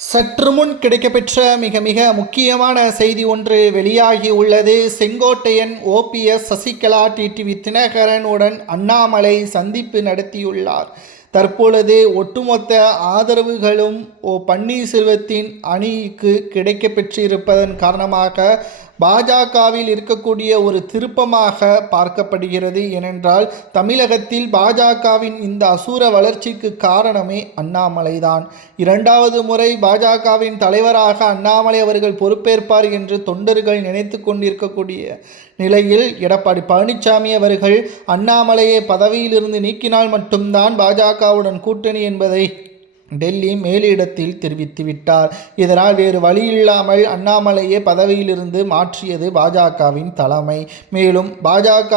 சற்று முன் கிடைக்கப்பெற்ற மிக மிக முக்கியமான செய்தி ஒன்று வெளியாகி உள்ளது. செங்கோட்டையன் ஓபிஎஸ் சசிகலா டிடிவி தினகரனுடன் அண்ணாமலை சந்திப்பு நடத்தியுள்ளார். தற்பொழுது ஒட்டுமொத்த ஆதரவுகளும் பன்னீர்செல்வத்தின் அணிக்கு கிடைக்கப்பெற்றிருப்பதன் காரணமாக பாஜகவில் இருக்கக்கூடிய ஒரு திருப்பமாக பார்க்கப்படுகிறது. ஏனென்றால் தமிழகத்தில் பாஜகவின் இந்த அசூர வளர்ச்சிக்கு காரணமே அண்ணாமலைதான். இரண்டாவது முறை பாஜகவின் தலைவராக அண்ணாமலை அவர்கள் பொறுப்பேற்பார் என்று தொண்டர்கள் நினைத்து கொண்டிருக்கக்கூடிய நிலையில் எடப்பாடி பழனிசாமி அவர்கள் அண்ணாமலையை பதவியிலிருந்து நீக்கினால் மட்டும்தான் பாஜகவுடன் கூட்டணி என்பதை டெல்லி மேலிடத்தில் தெரிவித்துவிட்டார். இதனால் வேறு வழியில்லாமல் அண்ணாமலையை பதவியிலிருந்து மாற்றியது பாஜகவின் தலைமை. மேலும் பாஜக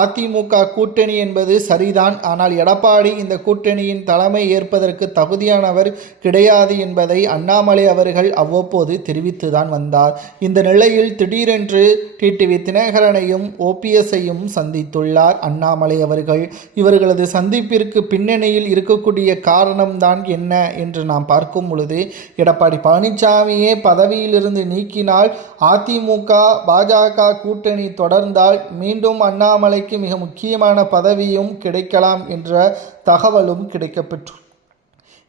அதிமுக கூட்டணி என்பது சரிதான், ஆனால் எடப்பாடி இந்த கூட்டணியின் தலைமை ஏற்பதற்கு தகுதியானவர் கிடையாது என்பதை அண்ணாமலை அவர்கள் அவ்வப்போது தெரிவித்துதான் வந்தார். இந்த நிலையில் திடீரென்று டிடிவி தினகரனையும் ஓபிஎஸ்ஐயும் சந்தித்துள்ளார் அண்ணாமலை அவர்கள். இவர்களது சந்திப்பிற்கு பின்னணியில் இருக்கக்கூடிய காரணம்தான் என்ன என்று நாம் பார்க்கும் பொழுது, எடப்பாடி பழனிசாமியே பதவியிலிருந்து நீக்கினால் அதிமுக பாஜக கூட்டணி தொடர்ந்தால் மீண்டும் அண்ணாமலை மிக முக்கியமான பதவியும் கிடைக்கலாம் என்ற தகவலும் கிடைக்கப்பெற்று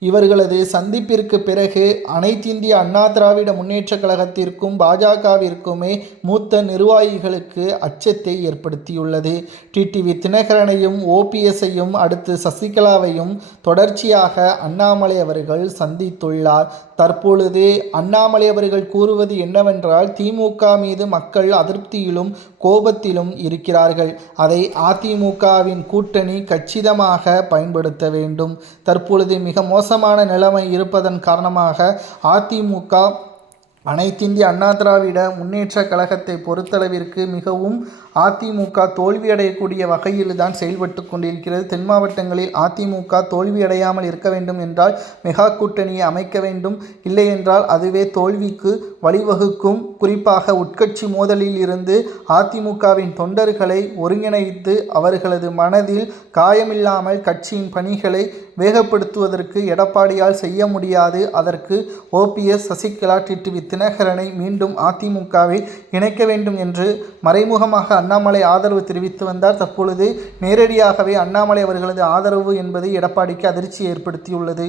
இவர்களது சந்திப்பிற்கு பிறகு அனைத்திந்திய அண்ணா திராவிட முன்னேற்ற கழகத்திற்கும் பாஜகவிற்குமே மூத்த நிர்வாகிகளுக்கு அச்சத்தை ஏற்படுத்தியுள்ளது. டிடிவி தினகரனையும் ஓபிஎஸ்ஐயும் அடுத்து சசிகலாவையும் தொடர்ச்சியாக அண்ணாமலை அவர்கள் சந்தித்துள்ளார். தற்பொழுது அண்ணாமலை அவர்கள் கூறுவது என்னவென்றால், திமுக மீது மக்கள் அதிருப்தியிலும் கோபத்திலும் இருக்கிறார்கள். அதை அதிமுகவின் கூட்டணி கச்சிதமாக பயன்படுத்த வேண்டும். தற்பொழுது மிக மோசமான நிலைமை இருப்பதன் காரணமாக அதிமுக அனைத்திந்திய அண்ணா திராவிட முன்னேற்ற கழகத்தை பொறுத்தளவிற்கு மிகவும் அதிமுக தோல்வியடையக்கூடிய வகையில் தான் செயல்பட்டு கொண்டிருக்கிறது. தென் மாவட்டங்களில் அதிமுக தோல்வியடையாமல் இருக்க வேண்டும் என்றால் மெகா கூட்டணியை அமைக்க வேண்டும். இல்லை என்றால் அதுவே தோல்விக்கு வழிவகுக்கும். குறிப்பாக உட்கட்சி மோதலில் இருந்து அதிமுகவின் தொண்டர்களை ஒருங்கிணைத்து அவர்களது மனதில் காயமில்லாமல் கட்சியின் பணிகளை வேகப்படுத்துவதற்கு எடப்பாடியால் செய்ய முடியாது. அதற்கு ஓபிஎஸ் சசிகலா டிடிவி தினகரனை மீண்டும் அதிமுகவில் இணைக்க வேண்டும் என்று மறைமுகமாக அண்ணாமலை ஆதரவு தெரிவித்து வந்தார். தற்பொழுது நேரடியாகவே அண்ணாமலை அவர்களது ஆதரவு என்பது எடப்பாடிக்கு அதிர்ச்சி ஏற்படுத்தியுள்ளது.